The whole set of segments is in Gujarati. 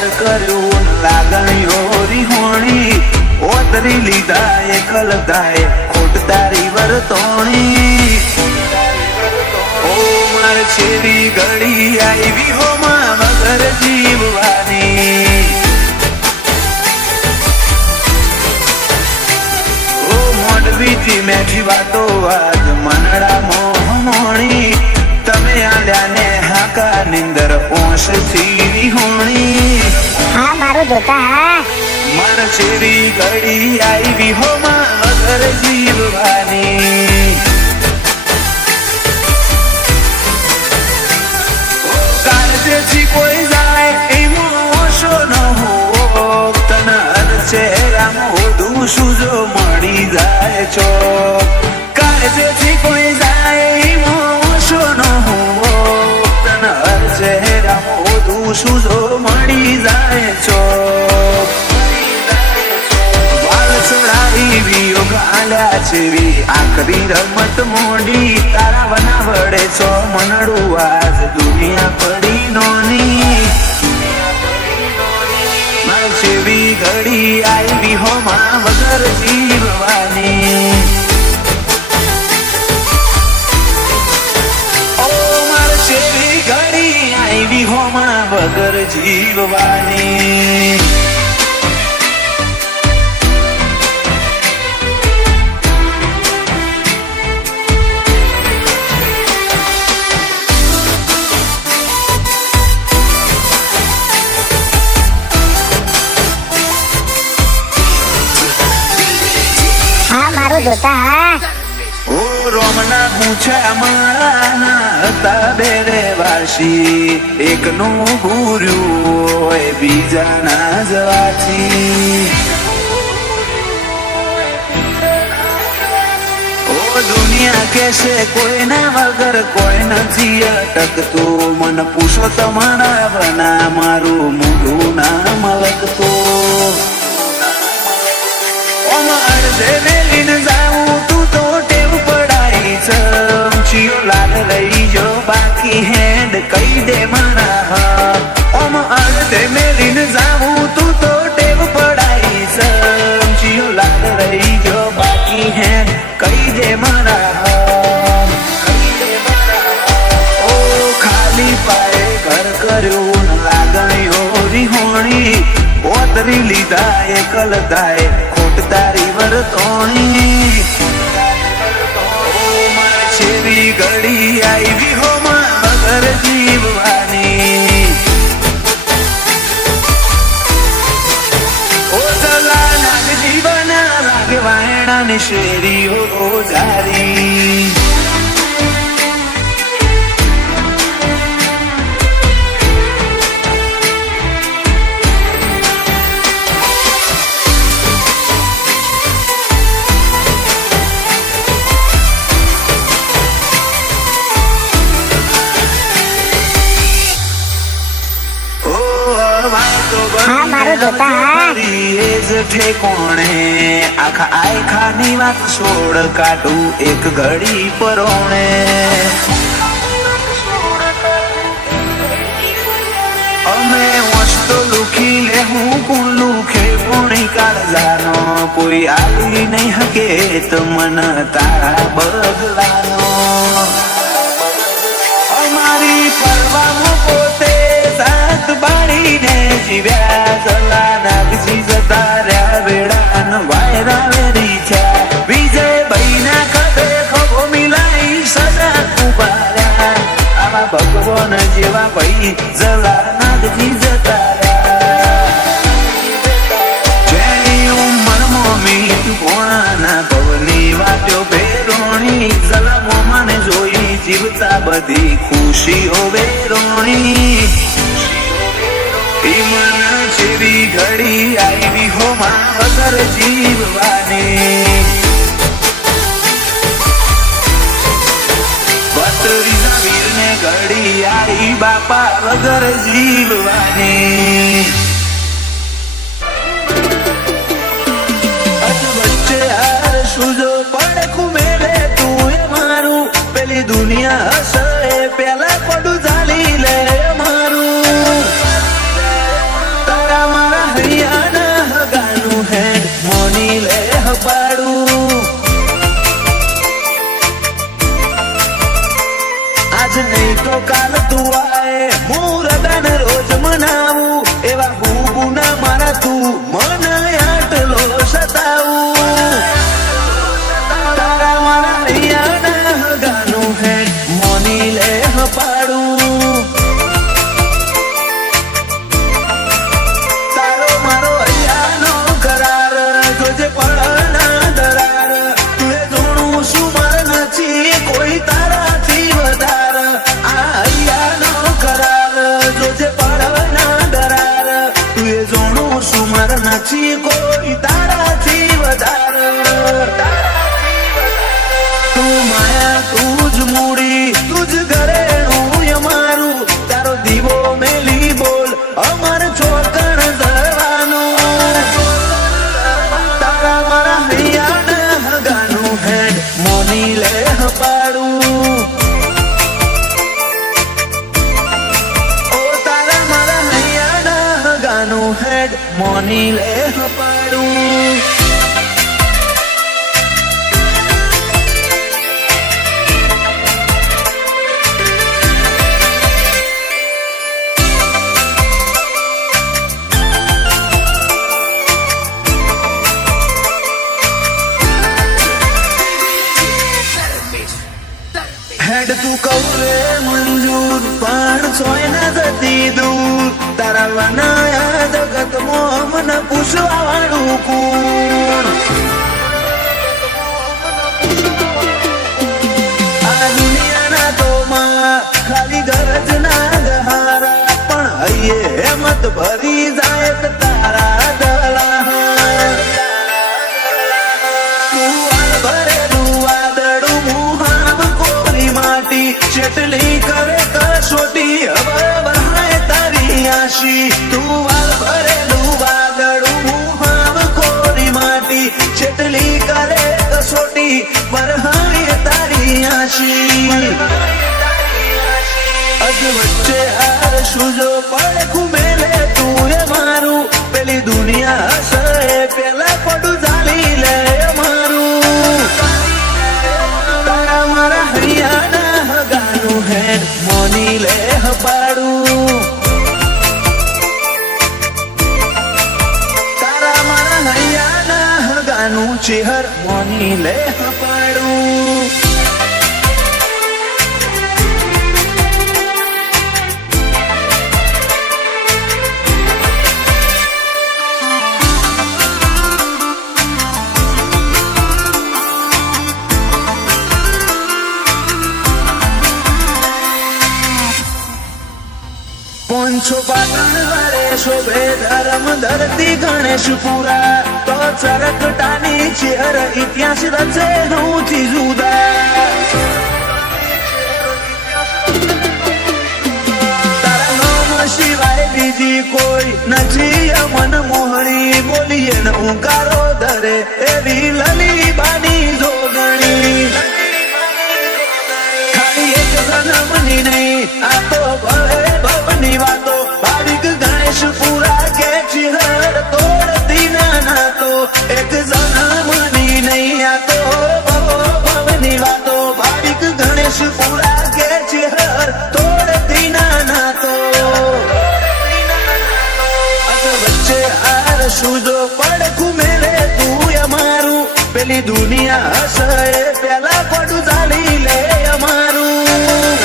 ઘર કર્યું લાગણીઓ રીહોણી ઓતરી લીધા એકલતાએ ખોટ તારી વર્તોણી ઓ માર છેરી ઘડી આવી હો માં વગર જીવવાની ઓ મોઢવીથી મેઠી વાતો આજ મનડા મોહમોણી તમે આલ્યા ને હાકા નિંદર ઓશ થી હોણી હા મારું જોતા હા મન છેરી ઘડી આવી હો માં વગર જીવવાની કાળજેથી કોઈ જાય એમો ઓછો ન હો તન ચહેરા મોઢું સુજો મળી જાય છો કાળજેથી કોઈ જાય એમો ઓછો ન હો તન ચહેરા મોઢું સુજો મળી જાય છો છેવી આખરી રમત મોડી તારા વના વડે છો મનડું આજ દુનિયા પડી નોની મારી છેવી ઘડી આવી હો માં વગર જીવવાની ઓ મારી છેવી ઘડી આવી હો માં વગર જીવવાની જોતા હા ઓ રોમના પૂછા મારા હતા બેરે વાસી એકનું ભૂર્યું હોય બીજાના જવાથી ઓ દુનિયા કેસે કોઈના વગર કોઈ નથી અટકતું મન પૂછો તમારા બના મારું મોઢું ના મલકતું મેલીને જાઉં તું તો ટેવ પડાઈ ચમચીઓ લાલ રહી જો બાકી હેન્ડ કહી દે મારા ઓમ અડધે મેલીને જાઉં તું તો ટેવ પડાઈ ચમચીઓ લાલ રહી જો બાકી હેન્ડ કહી દે મારા ઓ ખાલી પાએ ઘર કર્યું લાગણીઓ રીહોણી ઓતરી લીધા એકલતાએ ખોટ તારી વર્તોણી ઓ માર છેરી ઘડી આવી હો માં વગર જીવવાની ઓ ચલા નાગ જીવના લાગે વાયણા ની શેરીઓ જારી હા મારું જોતા હા ઠેકોણે આખા આયખાની વાત છોડ કાઢું એક ઘડી પરોણે અમે વસ્તો લુખી લે હું કોણ લુખે કોણી કાળજાનો કોઈ આવી નહીં હકે તો મન તારા બગલાનો અમારી પરવામાં પોતે સાત બાળીને જીવ્યા જલા નાગજી જતા રહ્યા વેળાન વાયરા વેરી થયા વિજય ભાઈના ખભે ખભો મિલાઈ સદા ઉભા રહ્યા આવા ભગવાન જેવા ભાઈ જલા નાગજી જતા રહ્યા જેની ઉંમરમાં મીઠ ભોણાના ભવની વાટ્યો બેરોણી જલા મને જોઈ જીવતા બધી ખુશીઓ બેરોણી ઈમના છેરી ઘડી આવી હો માં વગર જીવવાની બત્રીના વીરને ઘડી આવી બાપા વગર જીવવાની વચ્ચે હાર સુજો પડખું મેલે તું એ મારું પેલી દુનિયા હશે પેલા પડું ચાલી લે મારું તો કાલ તું આય હું હૃદયન રોજ મનાવું એવા ગુના મારા તું મને આટલો સતાવું તારા મારા હૈયાના હગાનું હે મોની લે પાડું તારો મારો હૈયાનો કરાર જોજે પડના દરાર તું જોણું શું માર નથી કોઈ તારાથી વધાર આ હૈયાનો કરાર જોજે પડના દરાર તું જોણું શું માર નથી કોઈ તારાથી વધાર તું માયા તું જ મૂડી તું જ ઘરેણું અમારું તારો દીવો મેલી બોલ અમાર છોકણ જવાનું તારા મારા હૈયાના હગાનું હેડ મોની લે પાડું ઓ તારા મારા હૈયાના હગાનું હેડ મોની લે પાડું હેડ તું કહું રે મંજૂર પણ સોય ના જતી દૂર તારા વનાયા જગતમાં મને પૂછવા વાળું કોણ આ દુનિયાના તો માં ખાલી ગરજ ના ગહારા પણ હૈયે હેમત ભરી જાય તો તારા દલા તું આલ ભરેલું વાદળું મુહામ કોરી માટી ચેટલી કરે કસોટી હવે વહાય તારી આશી તું વાલ ભરેલું વાદળું મુહામ કોરી માટી ચેટલી કરે કસોટી વરહાય તારી આશી અજ વચ્ચે હાર સુજો પડખું મેલે તું એ મારું પેલી દુનિયા હસે પેલા પડું ઝાલી લે મારું તારા મારા હૈયાના હગાનું હેડ મોની લે પાડું તારા મારા હૈયાના હગાનું ચેહર મોની લે પાડું પોંછો પાટણ વારે શોભે ધર્મ ધરતી ગણેશપુરા તો ચરકટાની ચેહર ઇતિહાસ રચે નૌથી જુદા તારા નામ સિવાય બીજી કોઈ નથી મન મોહણી બોલીએ ન ઉંકારો ધરે એવી લલી બાની જોગણી ખાલી એક જન્મની નહીં આ તો ભવે ભવની વાતો ભાવિક ગણેશપુરા કે ચિહર તોડતી ના તો એક જન્મની નહીં આ તો ભવની વાતો ભાવિક ગણેશપુરા કે ચિહર તોડતી ના તો વચ્ચે હાર સુજો પડખું મેલે તું અમારું પેલી દુનિયા હસે પેલા પડું ચાલી લે અમારું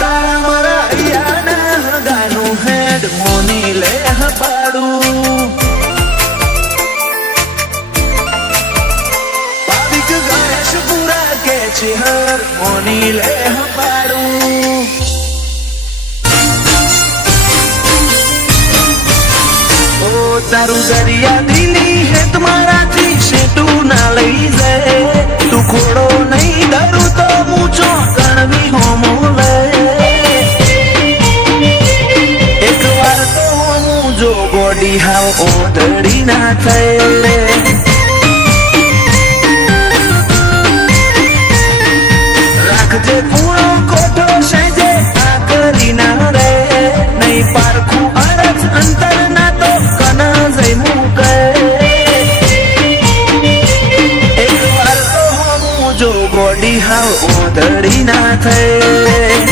તારા મારા હૈયાના હગાનું હેડ મોની લે પાડું ભાવિક ગણેશપુરા કે ચિહર મોની લે પાડું ઓ તારું દરિયા દિલી હે તમારાથી સેટું ના લઈ જાય તું ખોડો નહીં ડરું તો મૂચો ગણવી હોમો લે એક વાર તો હોમું જો ગોડી હાવ ઓધડી ના થાય રાખજે પૂરો કોઠો સેજે આ કરી ના રે નહીં પારખું અરજ અંતર ના તો કના જઈ મૂકે એક વાર તો હોમું જો ગોડી હાવ ઓધડી ના થાય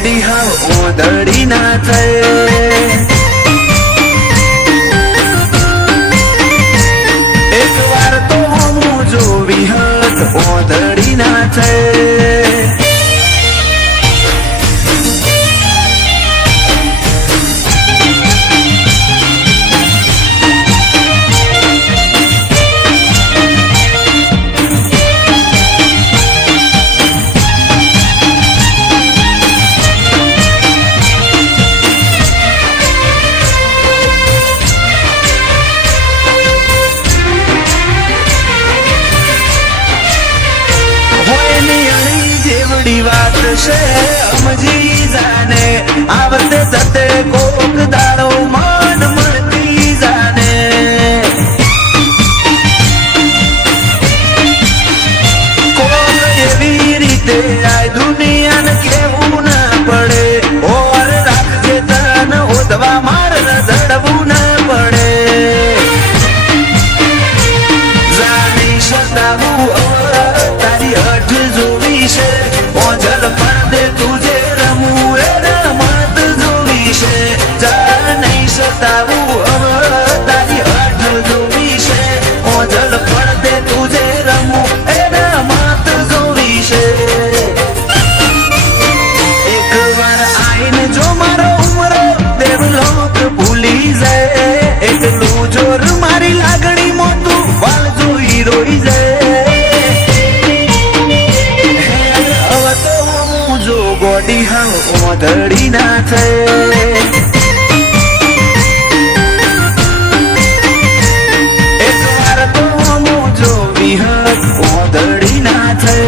ગોડી હા ઓધડી નાચે એક વાર તો હું જોવી હત ઓધડી નાચે વાત છે સમજી જાને આવતે જતે કોક દાડો મન મળતી જાને કોક એવી રીતે આ દુનિયાને કેવું ના પડે ઓર રાખજે તન ઓદવા માર ઝડવું ના પડે જાની સતાવું તારી હઠ જોવી છે ઓજલ પડદે તુજે રમવું એ રમત જોવી છે જા નહીં સતાવું તારી હઠ જોવી છે ઓજલ પડદે તુજે રમવું એ રમત જોવી છે એક વાર આઈને જો મારો ઉમરો દેવલોક ભૂલી જાય એટલું જોર મારી લાગણી મોતું વાલ જોઈ રોઈ જાય ગોડી હા ઓધડી નાચે એક વાર તો હું જોવી હત ઓધડી નાચે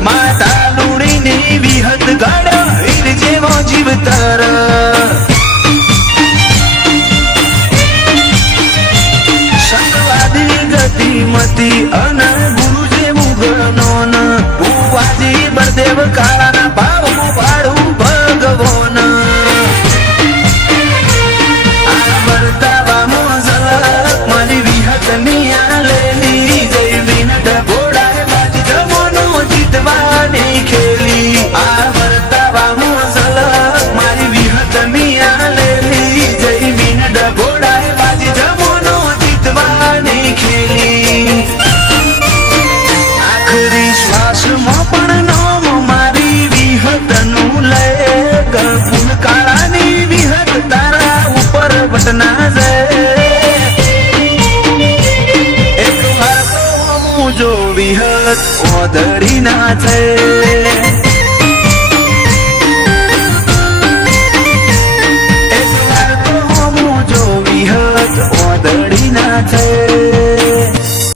માતા લુણીની વિહત ગાડા વીર જેવો જીવતર સંગવાદી ગતિમતી અન ગુરુ જેવું ગણોન ભુવાજી બળદેવ કાળાના ભાવનું ભાડું ભગવોન આ વર્તાવામાં ઝલક મારી વિહત ની આલેલી જય વિનત ઘોડાએ બાજી જમોનો જીતવાની ખેલી આ વર્તાવામાં ઝલક મારી વિહત ની આલેલી જય વિનત ઘોડાએ બાજી જમોનો જીતવાની ખેલી આખરી શ્વાસમાં પણ નામ મારી વિહતનું લે ગુણ કાળાની વિહત તારા ઉપર વટના જાય એક વાર તો હું જોવી હત ઓધડી નાચે